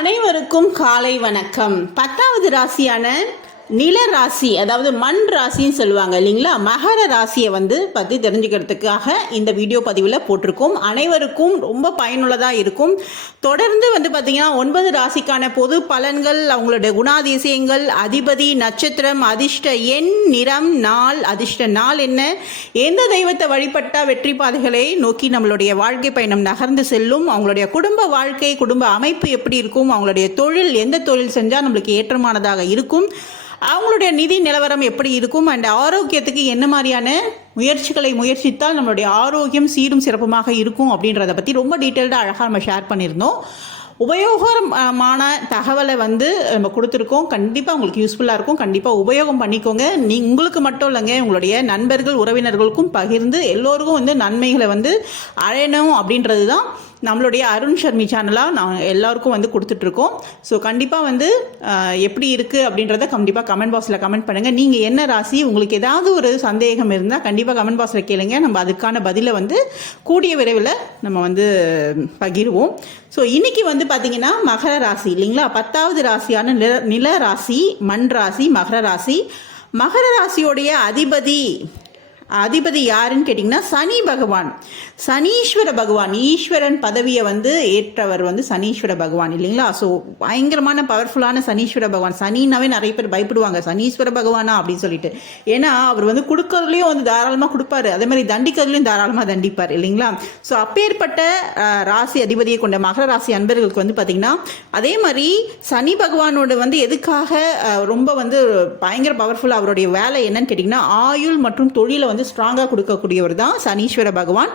அனைவருக்கும் காலை வணக்கம். பத்தாவது ராசியான நில ராசி அதாவது மண் ராசின்னு சொல்லுவாங்க இல்லைங்களா? மகர ராசியை வந்து பற்றி தெரிஞ்சுக்கிறதுக்காக இந்த வீடியோ பதிவில் போட்டிருக்கோம். அனைவருக்கும் ரொம்ப பயனுள்ளதாக இருக்கும். தொடர்ந்து வந்து பார்த்திங்கன்னா ஒன்பது ராசிக்கான பொது பலன்கள் அவங்களுடைய குணாதிசயங்கள் அதிபதி நட்சத்திரம் அதிர்ஷ்ட எண் நிறம் நாள் அதிர்ஷ்ட நாள் என்ன? எந்த தெய்வத்தை வழிபட்டால் வெற்றி பாதைகளை நோக்கி நம்மளுடைய வாழ்க்கை பயணம் நகர்ந்து செல்லும்? அவங்களுடைய குடும்ப வாழ்க்கை குடும்ப அமைப்பு எப்படி இருக்கும்? அவங்களுடைய தொழில் எந்த தொழில் செஞ்சால் நம்மளுக்கு ஏற்றமானதாக இருக்கும்? அவங்களுடைய நிதி நிலவரம் எப்படி இருக்கும்? அண்ட் ஆரோக்கியத்துக்கு என்ன மாதிரியான முயற்சிகளை முயற்சித்தால் நம்மளுடைய ஆரோக்கியம் சீரும் சிறப்புமாக இருக்கும் அப்படின்றத பற்றி ரொம்ப டீட்டெயில்டாக அழகாக நம்ம ஷேர் பண்ணியிருந்தோம். உபயோகமான தகவலை வந்து நம்ம கொடுத்துருக்கோம். கண்டிப்பாக உங்களுக்கு யூஸ்ஃபுல்லாக இருக்கும். கண்டிப்பாக உபயோகம் பண்ணிக்கோங்க. நீ உங்களுக்கு மட்டும் இல்லைங்க உங்களுடைய நண்பர்கள் உறவினர்களுக்கும் பகிர்ந்து எல்லோருக்கும் வந்து நன்மைகளை வந்து அழையணும் அப்படின்றது தான் நம்மளுடைய அருண் ஷர்மி சேனலாக நான் எல்லாருக்கும் வந்து கொடுத்துட்ருக்கோம். ஸோ கண்டிப்பாக வந்து எப்படி இருக்குது அப்படின்றத கண்டிப்பாக கமெண்ட் பாக்ஸில் கமெண்ட் பண்ணுங்கள் நீங்கள் என்ன ராசி உங்களுக்கு ஏதாவது ஒரு சந்தேகம் இருந்தால் கண்டிப்பாக கமெண்ட் பாக்ஸில் கேளுங்க. நம்ம அதுக்கான பதிலை வந்து கூடிய விரைவில் நம்ம வந்து பகிர்வோம். ஸோ இன்னைக்கு வந்து பார்த்தீங்கன்னா மகர ராசி இல்லைங்களா? பத்தாவது ராசியான நில நில ராசி மண் ராசி மகர ராசி. மகர ராசியோடைய அதிபதி அதிபதி யாருன்னு கேட்டிங்கன்னா சனி பகவான். சனீஸ்வர பகவான். ஈஸ்வரன் பதவியை வந்து ஏற்றவர் வந்து சனீஸ்வர பகவான் இல்லைங்களா? ஸோ பயங்கரமான பவர்ஃபுல்லான சனீஸ்வர பகவான். சனினாவே நிறைய பேர் பயப்படுவாங்க. சனீஸ்வர பகவானா அப்படின்னு சொல்லிட்டு. ஏன்னா அவர் வந்து கொடுக்கறதுலையும் வந்து தாராளமாக கொடுப்பாரு. அதே மாதிரி தண்டிக்கிறதுலையும் தாராளமாக தண்டிப்பார் இல்லைங்களா? ஸோ அப்பேற்பட்ட ராசி அதிபதியை கொண்ட மகர ராசி அன்பர்களுக்கு வந்து பார்த்திங்கன்னா அதே மாதிரி சனி பகவானோட வந்து எதுக்காக ரொம்ப வந்து பயங்கர பவர்ஃபுல்லாக அவருடைய வேலை என்னன்னு கேட்டிங்கன்னா ஆயுள் மற்றும் தொழிலை வந்து ஸ்ட்ராங்காக கொடுக்கக்கூடியவர் தான் சனீஸ்வர பகவான்.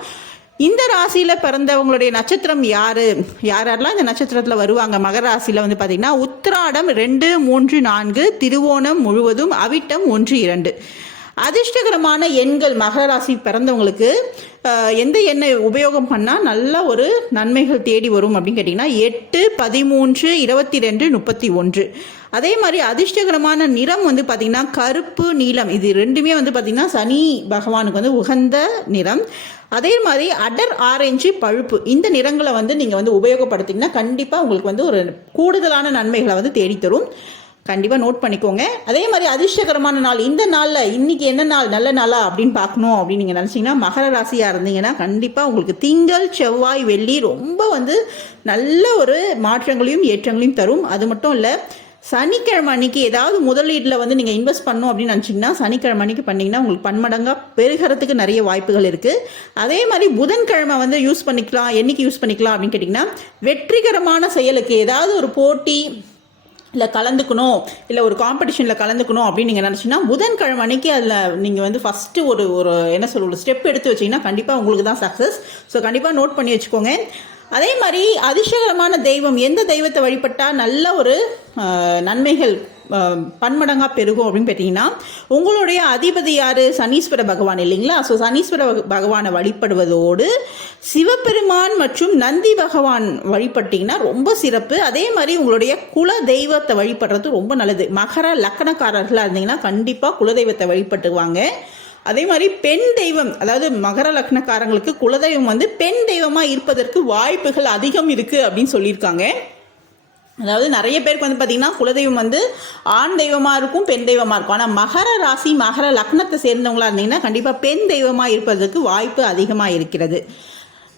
இந்த ராசியில் பிறந்தவங்களுடைய நட்சத்திரம் யார்? யார் யாரெல்லாம் இந்த நட்சத்திரத்தில் வருவாங்க? மகர ராசியில் வந்து பார்த்திங்கன்னா உத்திராடம் ரெண்டு மூன்று நான்கு திருவோணம் முழுவதும் அவிட்டம் ஒன்று இரண்டு. அதிர்ஷ்டகரமான எண்கள் மகர ராசி பிறந்தவங்களுக்கு எந்த எண்ணை உபயோகம் பண்ணால் நல்ல ஒரு நன்மைகள் தேடி வரும் அப்படின்னு கேட்டிங்கன்னா எட்டு பதிமூன்று இருபத்தி ரெண்டு முப்பத்தி ஒன்று. அதே மாதிரி அதிர்ஷ்டகரமான நிறம் வந்து பார்த்திங்கன்னா கருப்பு நீலம். இது ரெண்டுமே வந்து பார்த்திங்கன்னா சனி பகவானுக்கு வந்து உகந்த நிறம். அதே மாதிரி அடர் ஆரஞ்சு பழுப்பு. இந்த நிறங்களை வந்து நீங்கள் வந்து உபயோகப்படுத்திங்கன்னா கண்டிப்பாக உங்களுக்கு வந்து ஒரு கூடுதலான நன்மைகளை வந்து தேடித்தரும். கண்டிப்பாக நோட் பண்ணிக்கோங்க. அதே மாதிரி அதிர்ஷ்டகரமான நாள். இந்த நாளில் இன்றைக்கி என்ன நாள்? நல்ல நாளா அப்படின்னு பார்க்கணும் அப்படின்னு நீங்கள் நினச்சிங்கன்னா மகர ராசியாக இருந்தீங்கன்னா கண்டிப்பாக உங்களுக்கு திங்கள் செவ்வாய் வெள்ளி ரொம்ப வந்து நல்ல ஒரு மாற்றங்களையும் ஏற்றங்களையும் தரும். அது மட்டும் இல்லை சனிக்கிழமை அன்னைக்கு ஏதாவது முதலீட்டில் வந்து நீங்கள் இன்வெஸ்ட் பண்ணணும் அப்படின்னு நினச்சிங்கன்னா சனிக்கிழமை அன்னைக்கு பண்ணிங்கன்னா உங்களுக்கு பன்மடங்காக பெருகிறதுக்கு நிறைய வாய்ப்புகள் இருக்குது அதே மாதிரி புதன்கிழமை வந்து யூஸ் பண்ணிக்கலாம் என்னைக்கு யூஸ் பண்ணிக்கலாம் அப்படின்னு கேட்டிங்கன்னா வெற்றிகரமான செயலுக்கு ஏதாவது ஒரு போட்டி இல்லை கலந்துக்கணும் இல்லை ஒரு காம்படிஷனில் கலந்துக்கணும் அப்படின்னு நீங்கள் நினச்சிங்கன்னா புதன்கிழமை அன்னைக்கு அதில் நீங்கள் வந்து ஃபஸ்ட்டு ஒரு ஒரு என்ன சொல்ல ஒரு ஸ்டெப் எடுத்து வச்சிங்கன்னா கண்டிப்பாக உங்களுக்கு தான் சக்ஸஸ் ஸோ கண்டிப்பாக நோட் பண்ணி வச்சுக்கோங்க. அதே மாதிரி அதிர்ஷ்டகரமான தெய்வம் எந்த தெய்வத்தை வழிபட்டால் நல்ல ஒரு நன்மைகள் பன்மடங்காக பெருகும் அப்படின்னு பார்த்தீங்கன்னா உங்களுடைய அதிபதி யார்? சனீஸ்வர பகவான் இல்லைங்களா? ஸோ சனீஸ்வர பகவானை வழிபடுவதோடு சிவபெருமான் மற்றும் நந்தி பகவான் வழிபட்டிங்கன்னா ரொம்ப சிறப்பு. அதே மாதிரி உங்களுடைய குல தெய்வத்தை வழிபடுறது ரொம்ப நல்லது. மகர லக்கணக்காரர்களாக இருந்தீங்கன்னா கண்டிப்பாக குலதெய்வத்தை வழிபட்டுவாங்க அதே மாதிரி பெண் தெய்வம் அதாவது மகர லக்னக்காரங்களுக்கு குலதெய்வம் வந்து பெண் தெய்வமாக இருப்பதற்கு வாய்ப்புகள் அதிகம் இருக்குது அப்படின்னு சொல்லியிருக்காங்க. அதாவது நிறைய பேருக்கு வந்து பார்த்திங்கன்னா குலதெய்வம் வந்து ஆண் தெய்வமாக இருக்கும் பெண் தெய்வமாக இருக்கும். ஆனால் மகர ராசி மகர லக்னத்தை சேர்ந்தவங்களாக இருந்தீங்கன்னா கண்டிப்பாக பெண் தெய்வமாக இருப்பதற்கு வாய்ப்பு அதிகமாக இருக்கிறது.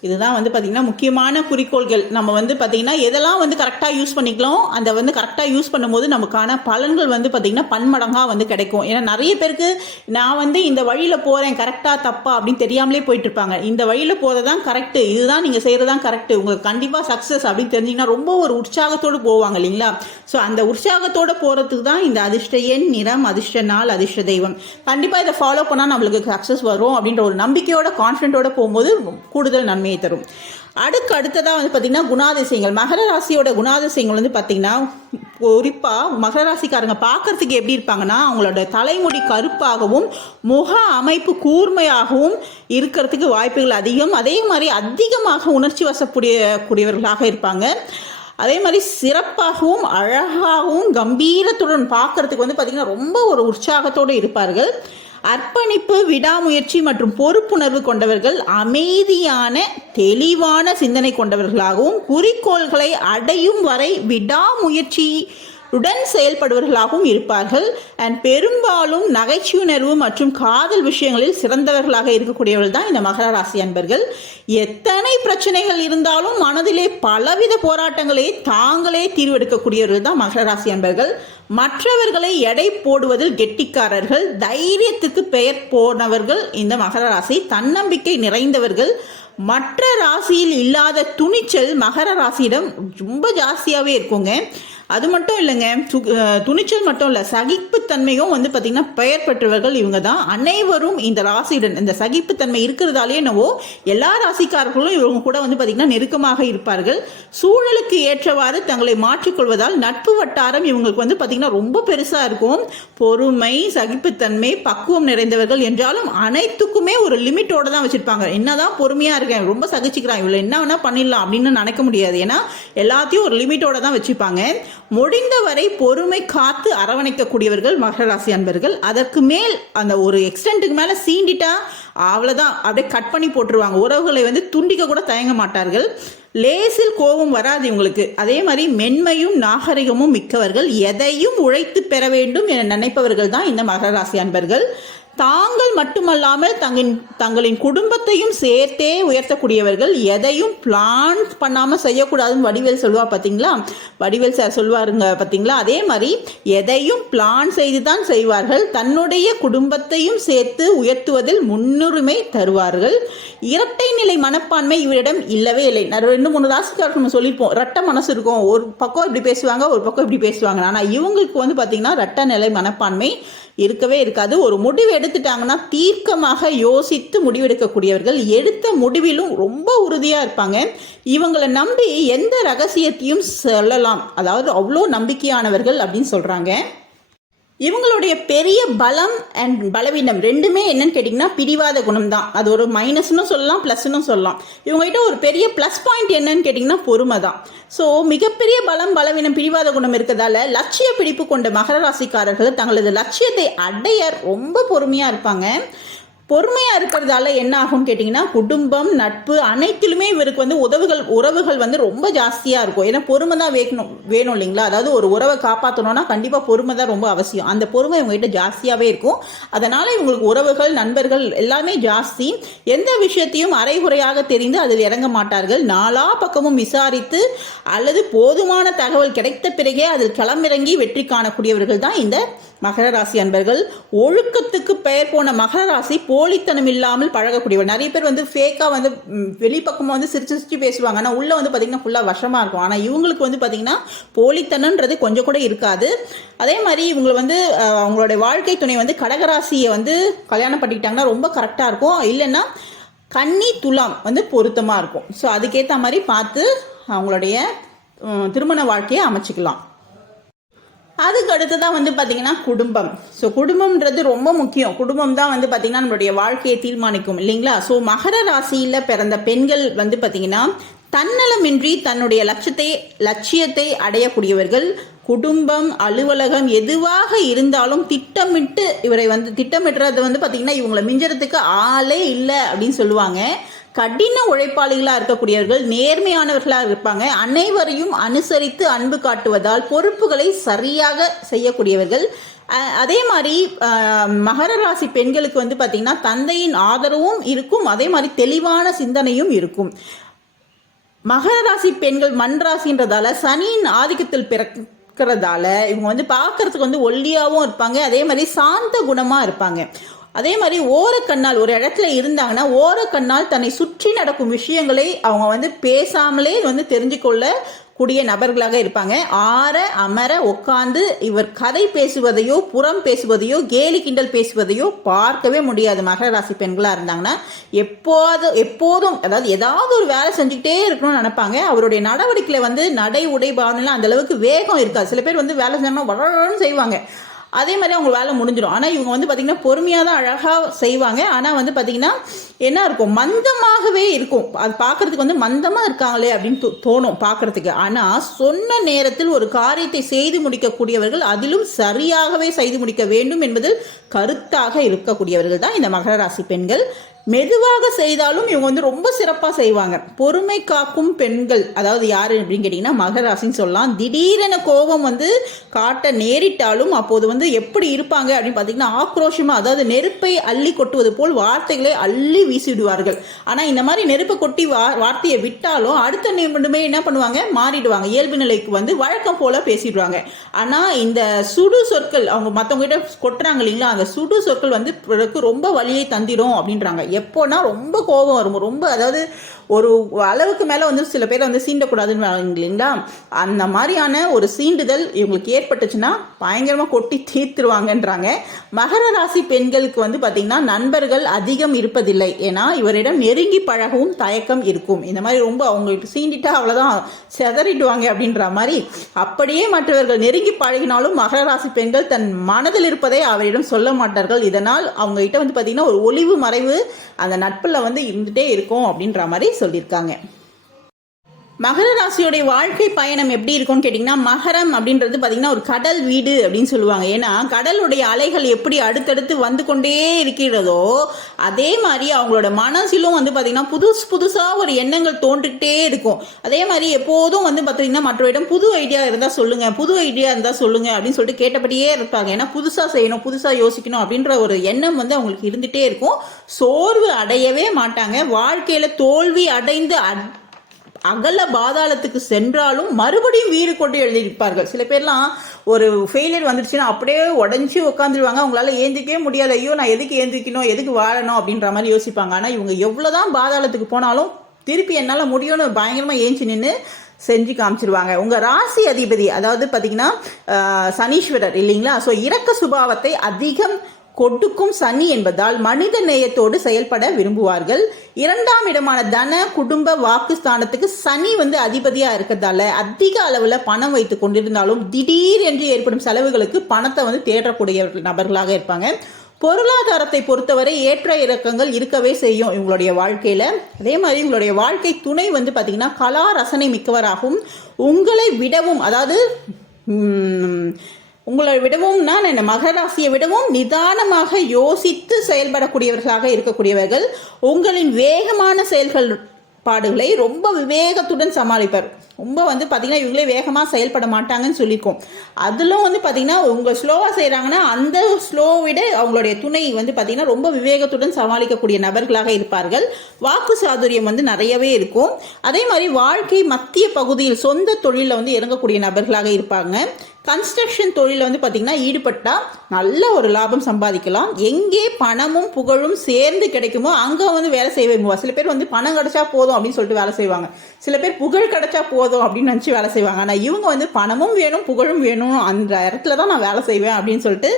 இதுதான் வந்து பார்த்திங்கன்னா முக்கியமான குறிக்கோள்கள். நம்ம வந்து பார்த்திங்கன்னா எதெல்லாம் வந்து கரெக்டாக யூஸ் பண்ணிக்கலாம் அந்த வந்து கரெக்டாக யூஸ் பண்ணும்போது நமக்கான பலன்கள் வந்து பார்த்திங்கன்னா பன்மடங்காக வந்து கிடைக்கும். ஏன்னா நிறைய பேருக்கு நான் வந்து இந்த வழியில் போகிறேன் கரெக்டாக தப்பா அப்படின்னு தெரியாமலே போயிட்டுருப்பாங்க இந்த வழியில் போகிறது தான் கரெக்டு இதுதான் நீங்கள் செய்கிறது தான் கரெக்டு உங்களுக்கு கண்டிப்பாக சக்ஸஸ் அப்படின்னு தெரிஞ்சிங்கன்னா ரொம்ப ஒரு உற்சாகத்தோடு போவாங்க இல்லைங்களா? ஸோ அந்த உற்சாகத்தோடு போகிறதுக்கு தான் இந்த அதிர்ஷ்ட எண் நிறம் அதிர்ஷ்ட நாள் அதிர்ஷ்ட தெய்வம். கண்டிப்பாக இதை ஃபாலோ பண்ணால் நம்மளுக்கு சக்ஸஸ் வரும் அப்படின்ற ஒரு நம்பிக்கையோட கான்ஃபிடென்ட்டோட போகும்போது கூடுதல் நன்மை எல்லாமே தரும். அடுக்கு அடுத்ததாக வந்து பார்த்திங்கன்னா குணாதிசயங்கள். மகர ராசியோட குணாதிசயங்கள் வந்து பார்த்திங்கன்னா குறிப்பாக மகர ராசிக்காரங்க பார்க்கறதுக்கு எப்படி இருப்பாங்கன்னா அவங்களோட தலைமுடி கருப்பாகவும் முக அமைப்பு கூர்மையாகவும் இருக்கிறதுக்கு வாய்ப்புகள் அதிகம். அதே மாதிரி அதிகமாக உணர்ச்சி வசக்கூடிய கூடியவர்களாக இருப்பாங்க. அதே மாதிரி சிறப்பாகவும் அழகாகவும் கம்பீரத்துடன் பார்க்கறதுக்கு வந்து பார்த்திங்கன்னா ரொம்ப ஒரு உற்சாகத்தோடு இருப்பார்கள். அர்ப்பணிப்பு விடாமுயற்சி மற்றும் பொறுப்புணர்வு கொண்டவர்கள் அமைதியான தெளிவான சிந்தனை கொண்டவர்களாகவும் குறிக்கோள்களை அடையும் வரை விடாமுயற்சி உடன் செயல்படுவர்களாகவும் இருப்பார்கள். அண்ட் பெரும்பாலும் நகைச்சுணர்வு மற்றும் காதல் விஷயங்களில் சிறந்தவர்களாக இருக்கக்கூடியவர்கள் தான் இந்த மகர ராசி அன்பர்கள். எத்தனை பிரச்சனைகள் இருந்தாலும் மனதிலே பலவித போராட்டங்களை தாங்களே தீர்வெடுக்கக்கூடியவர்கள் தான் மகர ராசி அன்பர்கள். மற்றவர்களை எடை போடுவதில் கெட்டிக்காரர்கள் தைரியத்துக்கு பெயர் போனவர்கள் இந்த மகர ராசி தன்னம்பிக்கை நிறைந்தவர்கள். மற்ற ராசியில் இல்லாத துணிச்சல் மகர ராசியிடம் ரொம்ப ஜாஸ்தியாகவே இருக்குங்க. அது மட்டும் இல்லைங்க துணிச்சல் மட்டும் இல்லை சகிப்புத்தன்மையும் வந்து பார்த்திங்கன்னா பெயர் பெற்றவர்கள் இவங்க தான். அனைவரும் இந்த ராசியுடன் இந்த சகிப்புத்தன்மை இருக்கிறதாலே என்னவோ எல்லா ராசிக்காரர்களும் இவங்க கூட வந்து பார்த்திங்கன்னா நெருக்கமாக இருப்பார்கள். சூழலுக்கு ஏற்றவாறு தங்களை மாற்றிக்கொள்வதால் நட்பு வட்டாரம் இவங்களுக்கு வந்து பார்த்திங்கன்னா ரொம்ப பெருசாக இருக்கும். பொறுமை சகிப்புத்தன்மை பக்குவம் நிறைந்தவர்கள் என்றாலும் அனைத்துக்குமே ஒரு லிமிட்டோட தான் வச்சுருப்பாங்க. என்னதான் பொறுமையாக இருக்கேன் ரொம்ப சகிச்சுக்கிறான் இவ்வளோ என்ன வேணால் பண்ணிடலாம் அப்படின்னு நினைக்க முடியாது. ஏன்னா எல்லாத்தையும் ஒரு லிமிட்டோட தான் வச்சுப்பாங்க முடிந்தவரை பொறுமை காத்து அரவணைக்கக்கூடியவர்கள் மகர ராசி அன்பர்கள். அதற்கு மேல் அந்த ஒரு எக்ஸ்டென்ட்டுக்கு மேலே சீண்டிட்டா அவ்வளோதான் அப்படியே கட் பண்ணி போட்டுருவாங்க. உறவுகளை வந்து துண்டிக்க கூட தயங்க மாட்டார்கள். லேசில் கோபம் வராது இவங்களுக்கு. அதே மாதிரி மென்மையும் நாகரிகமும் மிக்கவர்கள். எதையும் உழைத்து பெற வேண்டும் என நினைப்பவர்கள் தான் இந்த மகர ராசி அன்பர்கள். தாங்கள் மட்டுமல்லாமல் தங்கின் தங்களின் குடும்பத்தையும் சேர்த்தே உயர்த்தக்கூடியவர்கள் எதையும் பிளான் பண்ணாமல் செய்யக்கூடாதுன்னு வடிவேல் சொல்லுவாள் பார்த்தீங்களா வடிவேல் சார் சொல்வாருங்க பார்த்தீங்களா அதே மாதிரி எதையும் பிளான் செய்து தான் செய்வார்கள். தன்னுடைய குடும்பத்தையும் சேர்த்து உயர்த்துவதில் முன்னுரிமை தருவார்கள். இரட்டை நிலை மனப்பான்மை இவரிடம் இல்லவே இல்லை. நான் ரெண்டு மூணு ராசிக்காரர்கள் நம்ம சொல்லியிருப்போம். ரெட்ட மனசு இருக்கும். ஒரு பக்கம் இப்படி பேசுவாங்க ஒரு பக்கம் இப்படி பேசுவாங்க. ஆனால் இவங்களுக்கு வந்து பார்த்தீங்கன்னா ரெட்ட நிலை மனப்பான்மை இருக்கவே இருக்காது. ஒரு முடிவு எடுத்துட்டாங்கன்னா தீர்க்கமாக யோசித்து முடிவெடுக்கக்கூடியவர்கள் எடுத்த முடிவிலும் ரொம்ப உறுதியாக இருப்பாங்க. இவங்களை நம்பி எந்த ரகசியத்தையும் சொல்லலாம். அதாவது அவ்வளோ நம்பிக்கையானவர்கள் அப்படின்னு சொல்கிறாங்க இவங்களுடைய பெரிய பலம் அண்ட் பலவீனம் ரெண்டுமே என்னன்னு கேட்டிங்கன்னா பிடிவாத குணம் தான் அது ஒரு மைனஸ்னு சொல்லலாம் ப்ளஸ்னு சொல்லலாம். இவங்ககிட்ட ஒரு பெரிய ப்ளஸ் பாயிண்ட் என்னன்னு கேட்டிங்கன்னா பொறுமை தான் ஸோ மிகப்பெரிய பலம் பலவீனம் பிடிவாத குணம் இருக்கிறதால லட்சிய பிடிப்பு கொண்ட மகர ராசிக்காரர்கள் தங்களது லட்சியத்தை அடைய ரொம்ப பொறுமையாக இருப்பாங்க. பொறுமையாக இருக்கிறதால என்ன ஆகும்னு கேட்டிங்கன்னா குடும்பம் நட்பு அனைத்திலுமே இவருக்கு வந்து உதவுகள் உறவுகள் வந்து ரொம்ப ஜாஸ்தியாக இருக்கும். ஏன்னா பொறுமை தான் வேணும் வேணும் இல்லைங்களா? அதாவது ஒரு உறவை காப்பாற்றணும்னா கண்டிப்பாக பொறுமை தான் ரொம்ப அவசியம். அந்த பொறுமை இவங்ககிட்ட ஜாஸ்தியாகவே இருக்கும். அதனால் இவங்களுக்கு உறவுகள் நண்பர்கள் எல்லாமே ஜாஸ்தி. எந்த விஷயத்தையும் அரைகுறையாக தெரிந்து அதில் இறங்க மாட்டார்கள். நாலா பக்கமும் விசாரித்து அல்லது போதுமான தகவல் கிடைத்த பிறகே அதில் களமிறங்கி வெற்றி காணக்கூடியவர்கள் தான் இந்த மகர ராசி அன்பர்கள் ஒழுக்கத்துக்கு பெயர் போன மகர ராசி போலித்தனம் இல்லாமல் பழகக்கூடியவர். நிறைய பேர் வந்து ஃபேக்காக வந்து வெளிப்பக்கமாக வந்து சிரிச்சு சிரிச்சு பேசுவாங்க. ஆனால் உள்ளே வந்து பார்த்திங்கன்னா ஃபுல்லாக வசமாக இருக்கும். ஆனால் இவங்களுக்கு வந்து பார்த்திங்கன்னா போலித்தனன்றது கொஞ்சம் கூட இருக்காது. அதே மாதிரி இவங்களை வந்து அவங்களுடைய வாழ்க்கை துணை வந்து கடகராசியை வந்து கல்யாணம் பண்ணிக்கிட்டாங்கன்னா ரொம்ப கரெக்டாக இருக்கும். இல்லைன்னா கன்னி துலாம் வந்து பொருத்தமாக இருக்கும். ஸோ அதுக்கேற்ற மாதிரி பார்த்து அவங்களுடைய திருமண வாழ்க்கையை அமைச்சிக்கலாம். அதுக்கு அடுத்து தான் வந்து பார்த்தீங்கன்னா குடும்பம். ஸோ குடும்பம்ன்றது ரொம்ப முக்கியம். குடும்பம் தான் வந்து பார்த்தீங்கன்னா நம்மளுடைய வாழ்க்கையை தீர்மானிக்கும் இல்லைங்களா? ஸோ மகர ராசியில் பிறந்த பெண்கள் வந்து பார்த்தீங்கன்னா தன்னலமின்றி தன்னுடைய லட்சத்தை லட்சியத்தை அடையக்கூடியவர்கள். குடும்பம் அலுவலகம் எதுவாக இருந்தாலும் திட்டமிட்டு இவரை வந்து திட்டமிட்டுறது வந்து பார்த்தீங்கன்னா இவங்களை மிஞ்சறதுக்கு ஆளே இல்லை அப்படின்னு சொல்லுவாங்க. கடின உழைப்பாளிகளாக இருக்கக்கூடியவர்கள் நேர்மையானவர்களாக இருப்பாங்க. அனைவரையும் அனுசரித்து அன்பு காட்டுவதால் பொறுப்புகளை சரியாக செய்யக்கூடியவர்கள். அதே மாதிரி மகர ராசி பெண்களுக்கு வந்து பார்த்திங்கன்னா தந்தையின் ஆதரவும் இருக்கும். அதே மாதிரி தெளிவான சிந்தனையும் இருக்கும். மகர ராசி பெண்கள் மண் ராசின்றதால சனியின் ஆதிக்கத்தில் பிறக்கிறதால இவங்க வந்து பார்க்கறதுக்கு வந்து ஒல்லியாகவும் இருப்பாங்க. அதே மாதிரி சாந்த குணமாக இருப்பாங்க. அதே மாதிரி ஓரக்கண்ணால் ஒரு இடத்துல இருந்தாங்கன்னா ஓரக்கண்ணால் தன்னை சுற்றி நடக்கும் விஷயங்களை அவங்க வந்து பேசாமலே வந்து தெரிஞ்சுக்கொள்ள கூடிய நபர்களாக இருப்பாங்க. ஆற அமர உட்காந்து இவர் கதை பேசுவதையோ புறம் பேசுவதையோ கேலி கிண்டல் பேசுவதையோ பார்க்கவே முடியாது. மகர ராசி பெண்களாக இருந்தாங்கன்னா எப்போது எப்போதும் அதாவது ஏதாவது ஒரு வேலை செஞ்சுக்கிட்டே இருக்கணும்னு நினைப்பாங்க. அவருடைய நடவடிக்கையில் வந்து நடை உடை பாவனைலாம் அந்த அளவுக்கு வேகம் இருக்காது. சில பேர் வந்து வேலை செய்யணும் வளரணும்னு செய்வாங்க. அதே மாதிரி அவங்க வேலை முடிஞ்சிடும். ஆனால் இவங்க வந்து பார்த்திங்கன்னா பொறுமையாக தான் அழகாக செய்வாங்க. ஆனால் வந்து பார்த்திங்கன்னா என்ன இருக்கும்? மந்தமாகவே இருக்கும். அது பார்க்குறதுக்கு வந்து மந்தமாக இருக்காங்களே அப்படின்னு தோ- தோணும் பார்க்குறதுக்கு ஆனால் சொன்ன நேரத்தில் ஒரு காரியத்தை செய்து முடிக்கக்கூடியவர்கள் அதிலும் சரியாகவே செய்து முடிக்க வேண்டும் என்பதில் கருத்தாக இருக்கக்கூடியவர்கள் தான் இந்த மகர ராசி பெண்கள். மெதுவாக செய்தாலும் இவங்க வந்து ரொம்ப சிறப்பாக செய்வாங்க. பொறுமை காக்கும் பெண்கள் அதாவது யார் அப்படின்னு கேட்டிங்கன்னா மகராசின்னு சொல்லலாம். திடீரென கோபம் வந்து காட்ட நேரிட்டாலும் அப்போது வந்து எப்படி இருப்பாங்க அப்படின்னு பார்த்தீங்கன்னா ஆக்ரோஷமாக அதாவது நெருப்பை அள்ளி கொட்டுவது போல் வார்த்தைகளை அள்ளி வீசிவிடுவார்கள் ஆனால் இந்த மாதிரி நெருப்பை கொட்டி வா வார்த்தையை விட்டாலும் அடுத்த நிமிடமே என்ன பண்ணுவாங்க? மாறிடுவாங்க. இயல்பு நிலைக்கு வந்து வழக்கம் போல பேசிடுவாங்க. ஆனால் இந்த சுடு சொற்கள் அவங்க மற்றவங்ககிட்ட கொட்டுறாங்க இல்லைங்களா? அந்த சுடு சொற்கள் வந்து பிறகு ரொம்ப வலியை தந்திடும் அப்படின்றாங்க. எப்போனா ரொம்ப கோபம் வரும். ரொம்ப அதாவது ஒரு அளவுக்கு மேலே வந்து சில பேர் வந்து சீண்டக்கூடாதுன்னு இல்லைங்களா? அந்த மாதிரியான ஒரு சீண்டுதல் இவங்களுக்கு ஏற்பட்டுச்சுன்னா பயங்கரமாக கொட்டி தீர்த்துருவாங்கன்றாங்க. மகர ராசி பெண்களுக்கு வந்து பார்த்திங்கன்னா நண்பர்கள் அதிகம் இருப்பதில்லை. ஏன்னா இவரிடம் நெருங்கி பழகவும் தயக்கம் இருக்கும். இந்த மாதிரி ரொம்ப அவங்களுக்கு சீண்டிட்டா அவ்வளோதான் செதறிடுவாங்க அப்படின்ற மாதிரி அப்படியே மற்றவர்கள் நெருங்கி பழகினாலும் மகர ராசி பெண்கள் தன் மனதில் இருப்பதை அவரிடம் சொல்ல மாட்டார்கள். இதனால் அவங்ககிட்ட வந்து பார்த்திங்கன்னா ஒரு ஒளிவு மறைவு அந்த நட்பில் வந்து இருந்துகிட்டே இருக்கும் அப்படின்ற மாதிரி சொல்லியிருக்காங்க. மகர ராசியோடைய வாழ்க்கை பயணம் எப்படி இருக்கும்னு கேட்டிங்கன்னா மகரம் அப்படின்றது பார்த்திங்கன்னா ஒரு கடல் வீடு அப்படின்னு சொல்லுவாங்க. ஏன்னா கடலுடைய அலைகள் எப்படி அடுத்தடுத்து வந்து கொண்டே இருக்கிறதோ அதே மாதிரி அவங்களோட மனசிலும் வந்து பார்த்திங்கன்னா புதுசு புதுசாக ஒரு எண்ணங்கள் தோன்றிக்கிட்டே இருக்கும். அதே மாதிரி எப்போதும் வந்து பார்த்திங்கன்னா மற்றவரிடம் புது ஐடியா இருந்தால் சொல்லுங்கள் புது ஐடியா இருந்தால் சொல்லுங்கள் அப்படின்னு சொல்லிட்டு கேட்டபடியே இருப்பாங்க. ஏன்னா புதுசாக செய்யணும் புதுசாக யோசிக்கணும் அப்படின்ற ஒரு எண்ணம் வந்து அவங்களுக்கு இருந்துகிட்டே இருக்கும். சோர்வு அடையவே மாட்டாங்க. வாழ்க்கையில் தோல்வி அடைந்து அட் அகல பாதாளத்துக்கு சென்றாலும் மறுபடியும் வீடு கொண்டு எழுதியிருப்பார்கள். சில பேர்லாம் ஒரு ஃபெயிலியர் வந்துடுச்சுன்னா அப்படியே உடஞ்சி உட்காந்துருவாங்க அவங்களால ஏந்திக்கவே முடியாது. ஐயோ நான் எதுக்கு ஏந்திக்கணும்? எதுக்கு வாழணும்? அப்படின்ற மாதிரி யோசிப்பாங்க. ஆனால் இவங்க எவ்வளோதான் பாதாளத்துக்கு போனாலும் திருப்பி என்னால் முடியும்னு பயங்கரமாக ஏஞ்சி நின்று செஞ்சு காமிச்சிருவாங்க. உங்கள் ராசி அதிபதி அதாவது பார்த்தீங்கன்னா சனீஸ்வரர் இல்லைங்களா? ஸோ இறக்க சுபாவத்தை அதிகம் கொடுக்கும் சனி என்பதால் மனித நேயத்தோடு செயல்பட விரும்புவார்கள். இரண்டாம் இடமான தன குடும்ப வாக்கு ஸ்தானத்துக்கு சனி வந்து அதிபதியா இருக்கிறதால அதிக அளவுல பணம் வைத்து கொண்டிருந்தாலும் திடீர் என்று ஏற்படும் செலவுகளுக்கு பணத்தை வந்து தேடக்கூடிய நபர்களாக இருப்பாங்க. பொருளாதாரத்தை பொறுத்தவரை ஏற்ற இறக்கங்கள் இருக்கவே செய்யும் இவங்களுடைய வாழ்க்கையில. அதே மாதிரி உங்களுடைய வாழ்க்கை துணை வந்து பாத்தீங்கன்னா கலா ரசனை மிக்கவராகவும் உங்களை விடவும் அதாவது உங்களை விடவும் நான் என்ன மகராசியை விடவும் நிதானமாக யோசித்து செயல்படக்கூடியவர்களாக இருக்கக்கூடியவர்கள் உங்களின் வேகமான செயல்கள் பாடுகளை ரொம்ப விவேகத்துடன் சமாளிப்பார். ரொம்ப வந்து பார்த்திங்கன்னா இவங்களே வேகமாக செயல்பட மாட்டாங்கன்னு சொல்லியிருக்கோம் அதிலும் வந்து பார்த்திங்கன்னா உங்கள் ஸ்லோவாக செய்கிறாங்கன்னா அந்த ஸ்லோ விட அவங்களுடைய துணை வந்து பார்த்திங்கன்னா ரொம்ப விவேகத்துடன் சமாளிக்கக்கூடிய நபர்களாக இருப்பார்கள். வாக்கு சாதுரியம் வந்து நிறையவே இருக்கும். அதே மாதிரி வாழ்க்கை மத்திய பகுதியில் சொந்த தொழிலில் வந்து இறங்கக்கூடிய நபர்களாக இருப்பாங்க. கன்ஸ்ட்ரக்ஷன் தொழிலில் வந்து பார்த்திங்கன்னா ஈடுபட்டால் நல்ல ஒரு லாபம் சம்பாதிக்கலாம். எங்கே பணமும் புகழும் சேர்ந்து கிடைக்குமோ அங்கே வந்து வேலை செய்ய விரும்புவா. சில பேர் வந்து பணம் கிடைச்சா போதும் அப்படின்னு சொல்லிட்டு வேலை செய்வாங்க. சில பேர் புகழ் கிடைச்சா போதும் அப்படின்னு நினச்சி வேலை செய்வாங்க. ஆனால் இவங்க வந்து பணமும் வேணும் புகழும் வேணும் அந்த இடத்துல தான் நான் வேலை செய்வேன் அப்படின்னு சொல்லிட்டு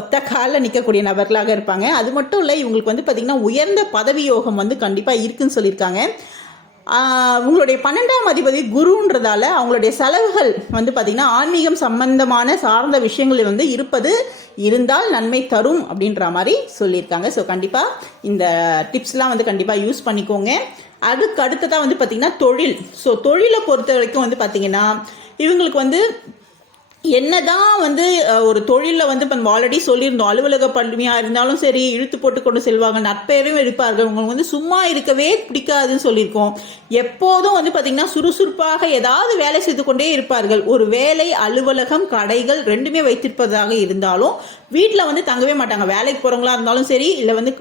ஒத்த காலில் நிற்கக்கூடிய நபர்களாக இருப்பாங்க. அது மட்டும் இல்லை இவங்களுக்கு வந்து பார்த்திங்கன்னா உயர்ந்த பதவி யோகம் வந்து கண்டிப்பாக இருக்குன்னு சொல்லியிருக்காங்க. உங்களுடைய பன்னெண்டாம் அதிபதி குருன்றதால அவங்களுடைய செலவுகள் வந்து பார்த்திங்கன்னா ஆன்மீகம் சம்பந்தமான சார்ந்த விஷயங்கள் வந்து இருப்பது இருந்தால் நன்மை தரும் அப்படின்ற மாதிரி சொல்லியிருக்காங்க. ஸோ கண்டிப்பாக இந்த டிப்ஸ்லாம் வந்து கண்டிப்பாக யூஸ் பண்ணிக்கோங்க. அதுக்கு அடுத்ததாக வந்து பார்த்திங்கன்னா தொழில். ஸோ தொழிலை பொறுத்த வரைக்கும் வந்து பார்த்திங்கன்னா இவங்களுக்கு வந்து என்னதான் வந்து ஒரு தொழிலில் வந்து இப்போ ஆல்ரெடி சொல்லியிருந்தோம். அலுவலக பள்ளியாக இருந்தாலும் சரி இழுத்து போட்டு கொண்டு செல்வாங்க. நட்பெயரும் இருப்பார்கள் உங்களுக்கு வந்து சும்மா இருக்கவே பிடிக்காதுன்னு சொல்லியிருக்கோம். எப்போதும் வந்து பார்த்திங்கன்னா சுறுசுறுப்பாக ஏதாவது வேலை செய்து கொண்டே இருப்பார்கள். ஒரு வேலை அலுவலகம் கடைகள் ரெண்டுமே வைத்திருப்பதாக இருந்தாலும் வீட்டில் வந்து தங்கவே மாட்டாங்க. வேலைக்கு போகிறவங்களா இருந்தாலும் சரி இல்லை வந்து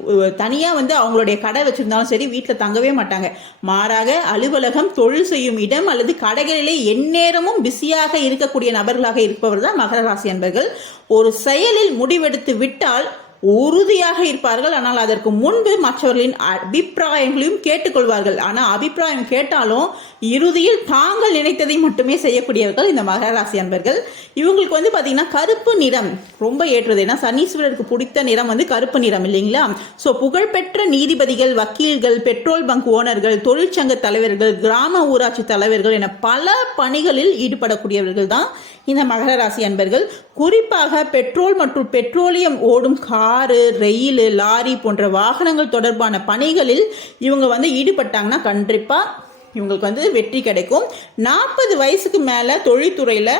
தனியாக வந்து அவங்களுடைய கடை வச்சுருந்தாலும் சரி வீட்டில் தங்கவே மாட்டாங்க. மாறாக அலுவலகம் தொழில் செய்யும் இடம் அல்லது கடைகளிலே எந்நேரமும் பிஸியாக இருக்கக்கூடிய நபர்களாக இருப்பவர் தான் மகர ராசி அன்பர்கள். ஒரு செயலில் முடிவெடுத்து விட்டால் உறுதியாக இருப்பார்கள். ஆனால் அதற்கு முன்பு மற்றவர்களின் அபிப்பிராயங்களையும் கேட்டுக்கொள்வார்கள். ஆனால் அபிப்பிராயம் கேட்டாலும் இறுதியில் தாங்கள் நினைத்ததை மட்டுமே செய்யக்கூடியவர்கள் இந்த மகர ராசி அன்பர்கள். இவங்களுக்கு வந்து பார்த்தீங்கன்னா கருப்பு நிறம் ரொம்ப ஏற்றது. ஏன்னா சனீஸ்வரருக்கு பிடித்த நிறம் வந்து கருப்பு நிறம் இல்லைங்களா? ஸோ புகழ்பெற்ற நீதிபதிகள் வக்கீல்கள் பெட்ரோல் பங்க் ஓனர்கள் தொழிற்சங்க தலைவர்கள் கிராம ஊராட்சி தலைவர்கள் என பல பணிகளில் ஈடுபடக்கூடியவர்கள் தான் இந்த மகர ராசி அன்பர்கள் குறிப்பாக பெட்ரோல் மற்றும் பெட்ரோலியம் ஓடும் காரு ரயில் லாரி போன்ற வாகனங்கள் தொடர்பான பணிகளில் இவங்க வந்து ஈடுபட்டாங்கன்னா கண்டிப்பாக இவங்களுக்கு வந்து வெற்றி கிடைக்கும். நாற்பது வயசுக்கு மேலே தொழில்துறையில்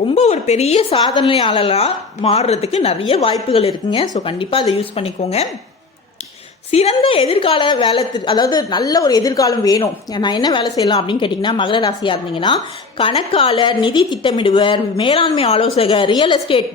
ரொம்ப ஒரு பெரிய சாதனையாளராக மாறுறதுக்கு நிறைய வாய்ப்புகள் இருக்குங்க. ஸோ கண்டிப்பாக அதை யூஸ் பண்ணிக்கோங்க. சிறந்த எதிர்கால வேலை அதாவது நல்ல ஒரு எதிர்காலம் வேணும். நான் என்ன வேலை செய்யலாம் அப்படின்னு கேட்டிங்கன்னா மகர ராசியாக இருந்தீங்கன்னா கணக்காளர் நிதி திட்டமிடுவர் மேலாண்மை ஆலோசகர் ரியல் எஸ்டேட்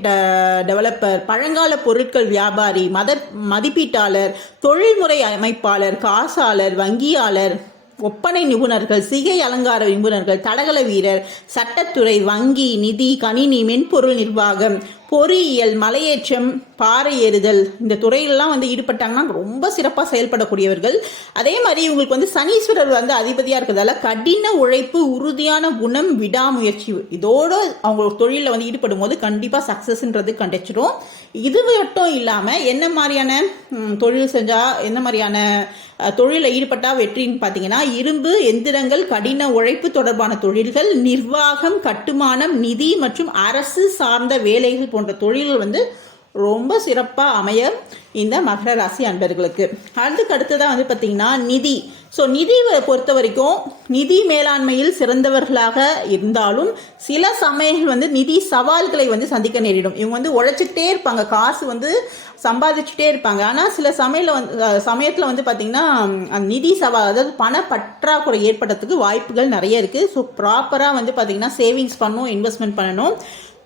டெவலப்பர் பழங்கால பொருட்கள் வியாபாரி மத மதிப்பீட்டாளர் தொழில்முறை அமைப்பாளர் காசாளர் வங்கியாளர் ஒப்பனை நிபுணர்கள் சிகை அலங்கார நிபுணர்கள் தடகள வீரர் சட்டத்துறை வங்கி நிதி கணினி மென்பொருள் நிர்வாகம் பொறியியல் மலையேற்றம் பாறை ஏறுதல் இந்த துறையிலலாம் வந்து ஈடுபட்டாங்கன்னா ரொம்ப சிறப்பாக செயல்படக்கூடியவர்கள். அதே மாதிரி இவங்களுக்கு வந்து சனீஸ்வரர் வந்து அதிபதியாக இருக்கிறதால கடின உழைப்பு உறுதியான குணம் விடாமுயற்சி இதோடு அவங்க தொழிலில் வந்து ஈடுபடும் போது கண்டிப்பாக சக்ஸஸ்ன்றது கண்டிச்சிடும் இது மட்டும் இல்லாமல் என்ன மாதிரியான தொழில் செஞ்சால் என்ன மாதிரியான தொழிலில் ஈடுபட்டால் வெற்றின்னு பார்த்தீங்கன்னா இரும்பு எந்திரங்கள் கடின உழைப்பு தொடர்பான தொழில்கள் நிர்வாகம் கட்டுமானம் நிதி மற்றும் அரசு சார்ந்த வேலைகள் போன்ற தொழில்கள் வந்து ரொம்ப சிறப்பாக அமைய இந்த மகர ராசி அன்பர்களுக்கு. அதுக்கு அடுத்ததாக வந்து பார்த்திங்கன்னா நிதி. ஸோ நிதி பொறுத்த வரைக்கும் நிதி மேலாண்மையில் சிறந்தவர்களாக இருந்தாலும் சில சமயங்கள் வந்து நிதி சவால்களை வந்து சந்திக்க நேரிடும். இவங்க வந்து உழைச்சிக்கிட்டே இருப்பாங்க. காசு வந்து சம்பாதிச்சுட்டே இருப்பாங்க. ஆனால் சில சமையல வந்து சமயத்தில் வந்து பார்த்திங்கன்னா நிதி சவால் அதாவது பண பற்றாக்குறை ஏற்படுறதுக்கு வாய்ப்புகள் நிறைய இருக்குது ஸோ ப்ராப்பராக வந்து பார்த்திங்கன்னா சேவிங்ஸ் பண்ணணும் இன்வெஸ்ட்மெண்ட் பண்ணணும்.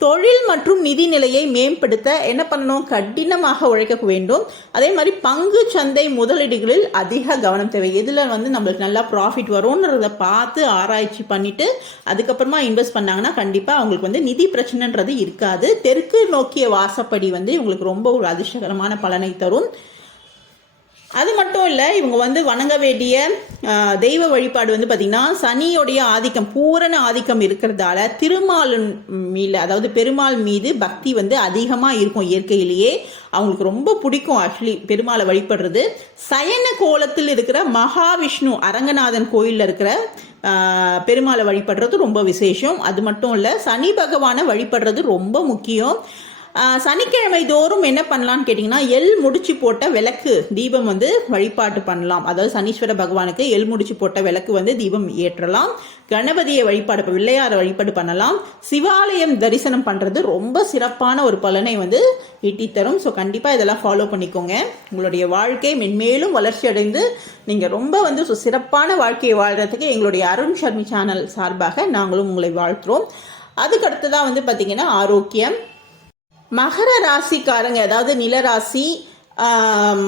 தொழில் மற்றும் நிதி நிலையை மேம்படுத்த என்ன பண்ணணும்? கடினமாக உழைக்க வேண்டும். அதே மாதிரி பங்கு சந்தை முதலீடுகளில் அதிக கவனம் தேவை. எதில் வந்து நம்மளுக்கு நல்லா ப்ராஃபிட் வரும்ன்றத பார்த்து ஆராய்ச்சி பண்ணிட்டு அதுக்கப்புறமா இன்வெஸ்ட் பண்ணாங்கன்னா கண்டிப்பாக அவங்களுக்கு வந்து நிதி பிரச்சனைன்றது இருக்காது. தெற்கு நோக்கிய வாசப்படி வந்து இவங்களுக்கு ரொம்ப ஒரு அதிர்ஷ்டகரமான பலனை தரும். அது மட்டும் இல்லை இவங்க வந்து வணங்க வேண்டிய தெய்வ வழிபாடு வந்து பார்த்திங்கன்னா சனியோடைய ஆதிக்கம் பூரண ஆதிக்கம் இருக்கிறதால திருமால் மீது அதாவது பெருமாள் மீது பக்தி வந்து அதிகமாக இருக்கும் இயற்கையிலேயே. அவங்களுக்கு ரொம்ப பிடிக்கும் ஆக்சுவலி பெருமாளை வழிபடுறது. சயன கோலத்தில் இருக்கிற மகாவிஷ்ணு அரங்கநாதன் கோயிலில் இருக்கிற பெருமாளை வழிபடுறது ரொம்ப விசேஷம். அது மட்டும் இல்லை சனி பகவானை வழிபடுறது ரொம்ப முக்கியம். சனிக்கிழமை தோறும் என்ன பண்ணலான்னு கேட்டிங்கன்னா எள் முடிச்சு போட்ட விளக்கு தீபம் வந்து வழிபாட்டு பண்ணலாம். அதாவது சனீஸ்வர பகவானுக்கு எள் முடிச்சு போட்ட விளக்கு வந்து தீபம் ஏற்றலாம். கணபதியை வழிபாடு பிள்ளையாரை வழிபாடு பண்ணலாம். சிவாலயம் தரிசனம் பண்ணுறது ரொம்ப சிறப்பான ஒரு பலனை வந்து ஈட்டித்தரும். ஸோ கண்டிப்பாக இதெல்லாம் ஃபாலோ பண்ணிக்கோங்க. உங்களுடைய வாழ்க்கை மென்மேலும் வளர்ச்சி அடைந்து நீங்கள் ரொம்ப வந்து சிறப்பான வாழ்க்கையை வாழ்கிறதுக்கு எங்களுடைய அருண் ஷர்மி சேனல் சார்பாக நாங்களும் உங்களை வாழ்த்துறோம். அதுக்கு வந்து பார்த்திங்கன்னா ஆரோக்கியம். மகர ராசிக்காரங்க அதாவது நிலராசி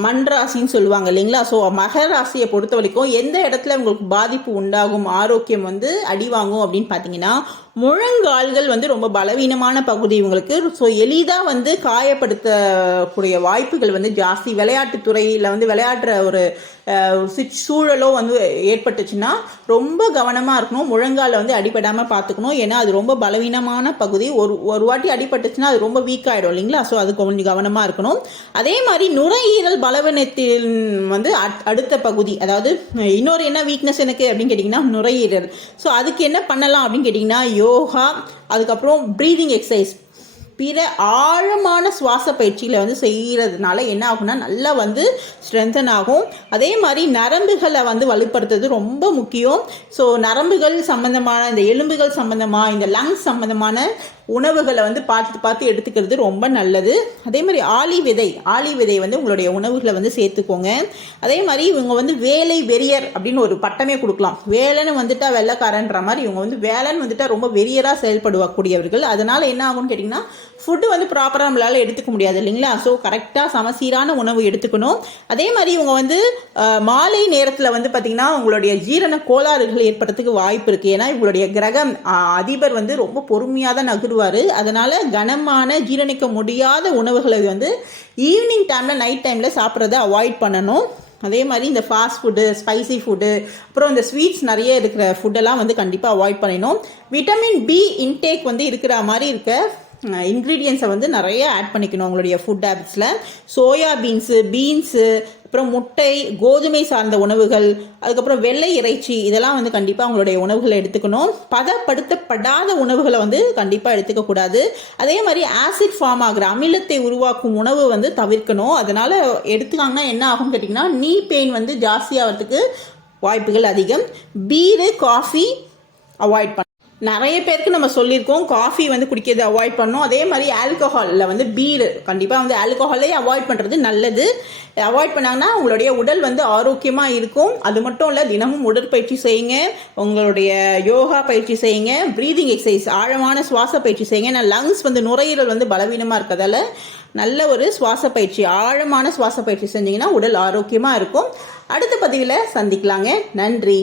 மண் ராசின்னு சொல்லுவாங்க இல்லைங்களா? ஸோ மகர ராசியை பொறுத்த வரைக்கும் எந்த இடத்துல உங்களுக்கு பாதிப்பு உண்டாகும் ஆரோக்கியம் வந்து அடி வாங்கும் அப்படின்னு பார்த்தீங்கன்னா முழங்கால்கள் வந்து ரொம்ப பலவீனமான பகுதி இவங்களுக்கு. ஸோ எளிதாக வந்து காயப்படுத்தக்கூடிய வாய்ப்புகள் வந்து ஜாஸ்தி. விளையாட்டு துறையில் வந்து விளையாடுற ஒரு சூழலோ வந்து ஏற்பட்டுச்சுன்னா ரொம்ப கவனமாக இருக்கணும். முழங்கால வந்து அடிபடாமல் பார்த்துக்கணும் ஏன்னா அது ரொம்ப பலவீனமான பகுதி. ஒரு ஒரு வாட்டி அடிபட்டுச்சுன்னா அது ரொம்ப வீக் ஆகிடும் இல்லைங்களா? ஸோ அது கொஞ்சம் கவனமாக இருக்கணும். அதே மாதிரி நுரையீரல் பலவீனத்தின் வந்து அடுத்த பகுதி. அதாவது இன்னொரு என்ன வீக்னஸ் எனக்கு அப்படின்னு கேட்டிங்கன்னா நுரையீரல். ஸோ அதுக்கு என்ன பண்ணலாம் அப்படின்னு கேட்டிங்கன்னா யோகா அதுக்கப்புறம் ப்ரீதிங் எக்ஸசைஸ் பிற ஆழமான சுவாச பயிற்சிகளை வந்து செய்கிறதுனால என்ன ஆகும்னா நல்லா வந்து ஸ்ட்ரென்தன் ஆகும். அதே மாதிரி நரம்புகளை வந்து வலுப்படுத்துறது ரொம்ப முக்கியம். ஸோ நரம்புகள் சம்பந்தமான இந்த எலும்புகள் சம்பந்தமாக இந்த லங்ஸ் சம்பந்தமான உணவுகளை வந்து பார்த்து பார்த்து எடுத்துக்கிறது ரொம்ப நல்லது. அதே மாதிரி ஆலி விதை ஆலி விதை வந்து உங்களுடைய உணவுகளை வந்து சேர்த்துக்கோங்க. அதே மாதிரி இவங்க வந்து வேலை வெறியர் அப்படின்னு ஒரு பட்டமே கொடுக்கலாம். வேலைன்னு வந்துட்டா வெள்ளைக்காரன்ற மாதிரி இவங்க வந்து வேலைன்னு வந்துட்டா ரொம்ப வெறியராக செயல்படக்கூடியவர்கள். அதனால என்ன ஆகும்னு கேட்டிங்கன்னா ஃபுட்டு வந்து ப்ராப்பராக நம்மளால் எடுத்துக்க முடியாது இல்லைங்களா? ஸோ கரெக்டாக சமசீரான உணவு எடுத்துக்கணும். அதே மாதிரி இவங்க வந்து மாலை நேரத்தில் வந்து பார்த்திங்கன்னா உங்களுடைய ஜீரண கோளாறுகள் ஏற்படுறதுக்கு வாய்ப்பு இருக்குது ஏன்னா இவங்களுடைய கிரகம் அதிபர் வந்து ரொம்ப பொறுமையாக தான் நகருவார். அதனால் கனமான ஜீரணிக்க முடியாத உணவுகளை வந்து ஈவினிங் டைமில் நைட் டைமில் சாப்பிட்றத அவாய்ட் பண்ணணும். அதே மாதிரி இந்த ஃபாஸ்ட் ஃபுட்டு ஸ்பைசி ஃபுட்டு அப்புறம் இந்த ஸ்வீட்ஸ் நிறைய இருக்கிற ஃபுட்டெல்லாம் வந்து கண்டிப்பாக அவாய்ட் பண்ணிடணும். விட்டமின் பி இன்டேக் வந்து இருக்கிற மாதிரி இருக்க இன்க்ரீடியன்ஸை வந்து நிறைய ஆட் பண்ணிக்கணும் உங்களுடைய ஃபுட் ஹேபிட்ஸில் சோயா பீன்ஸு பீன்ஸு அப்புறம் முட்டை கோதுமை சார்ந்த உணவுகள் அதுக்கப்புறம் வெள்ளை இறைச்சி இதெல்லாம் வந்து கண்டிப்பாக அவங்களுடைய உணவுகளை எடுத்துக்கணும். பதப்படுத்தப்படாத உணவுகளை வந்து கண்டிப்பாக எடுத்துக்கக்கூடாது அதே மாதிரி ஆசிட் ஃபார்ம் ஆகிற அமிலத்தை உருவாக்கும் உணவு வந்து தவிர்க்கணும். அதனால் எடுத்துக்காங்கன்னா என்ன ஆகும்னு கேட்டிங்கன்னா நீ பெயின் வந்து ஜாஸ்தியாகிறதுக்கு வாய்ப்புகள் அதிகம். பீரு காஃபி அவாய்ட் பண்ண நிறைய பேருக்கு நம்ம சொல்லியிருக்கோம். காஃபி வந்து குடிக்கிறது அவாய்ட் பண்ணோம் அதே மாதிரி ஆல்கஹாலில் வந்து பீர் கண்டிப்பாக வந்து ஆல்கஹாலே அவாய்ட் பண்ணுறது நல்லது. அவாய்ட் பண்ணாங்கன்னா உங்களுடைய உடல் வந்து ஆரோக்கியமாக இருக்கும். அது மட்டும் இல்லை தினமும் உடற்பயிற்சி செய்யுங்க. உங்களுடைய யோகா பயிற்சி செய்யுங்க. ப்ரீதிங் எக்ஸசைஸ் ஆழமான சுவாச பயிற்சி செய்யுங்க. ஏன்னா லங்ஸ் வந்து நுரையீரல் வந்து பலவீனமாக இருக்கிறதால நல்ல ஒரு சுவாச பயிற்சி ஆழமான சுவாச பயிற்சி செஞ்சீங்கன்னா உடல் ஆரோக்கியமாக இருக்கும். அடுத்த பதிவில் சந்திக்கலாங்க. நன்றி.